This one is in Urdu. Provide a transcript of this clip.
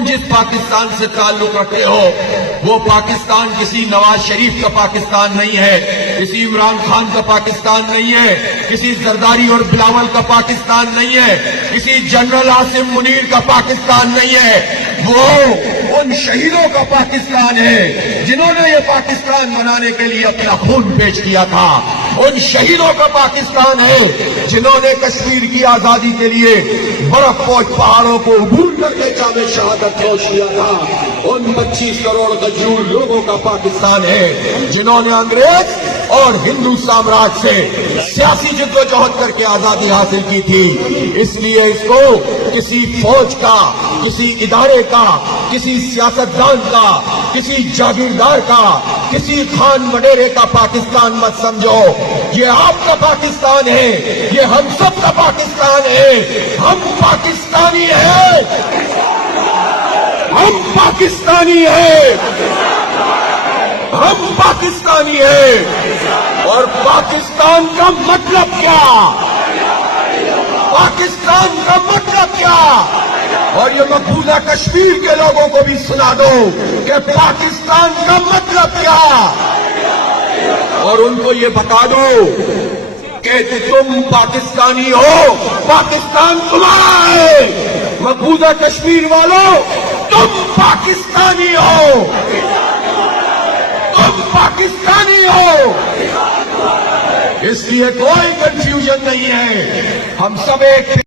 تم جس پاکستان سے تعلق رکھتے ہو وہ پاکستان کسی نواز شریف کا پاکستان نہیں ہے، کسی عمران خان کا پاکستان نہیں ہے، کسی زرداری اور بلاول کا پاکستان نہیں ہے، کسی جنرل عاصم منیر کا پاکستان نہیں ہے، وہ ان شہیدوں کا پاکستان ہے جنہوں نے یہ پاکستان بنانے کے لیے اپنا خون بیچ دیا تھا، ان شہیدوں کا پاکستان ہے جنہوں نے کشمیر کی آزادی کے لیے برف پوش پہاڑوں کو عبور کر کے جام شہادت نوش کیا تھا، ان 25 کروڑ غجور لوگوں کا پاکستان ہے جنہوں نے انگریز اور ہندو سامراج سے سیاسی جدوجہد کر کے آزادی حاصل کی تھی۔ اس لیے اس کو کسی فوج کا، کسی ادارے کا، کسی سیاستدان کا، کسی جاگیردار کا، کسی خان وڈیرے کا پاکستان مت سمجھو، یہ آپ کا پاکستان ہے، یہ ہم سب کا پاکستان ہے، ہم پاکستانی ہیں، ہم پاکستانی ہیں، ہم پاکستانی ہیں، اور پاکستان کا مطلب کیا؟ پاکستان کا مطلب کیا؟ اور یہ مقبوضہ کشمیر کے لوگوں کو بھی سنا دو کہ پاکستان کا مطلب کیا، اور ان کو یہ بتا دو کہ تم پاکستانی ہو، پاکستان تمہارا ہے، مقبوضہ کشمیر والوں تم پاکستانی ہو، تم پاکستانی ہو، اس لیے کوئی کنفیوژن نہیں ہے، ہم سب ایک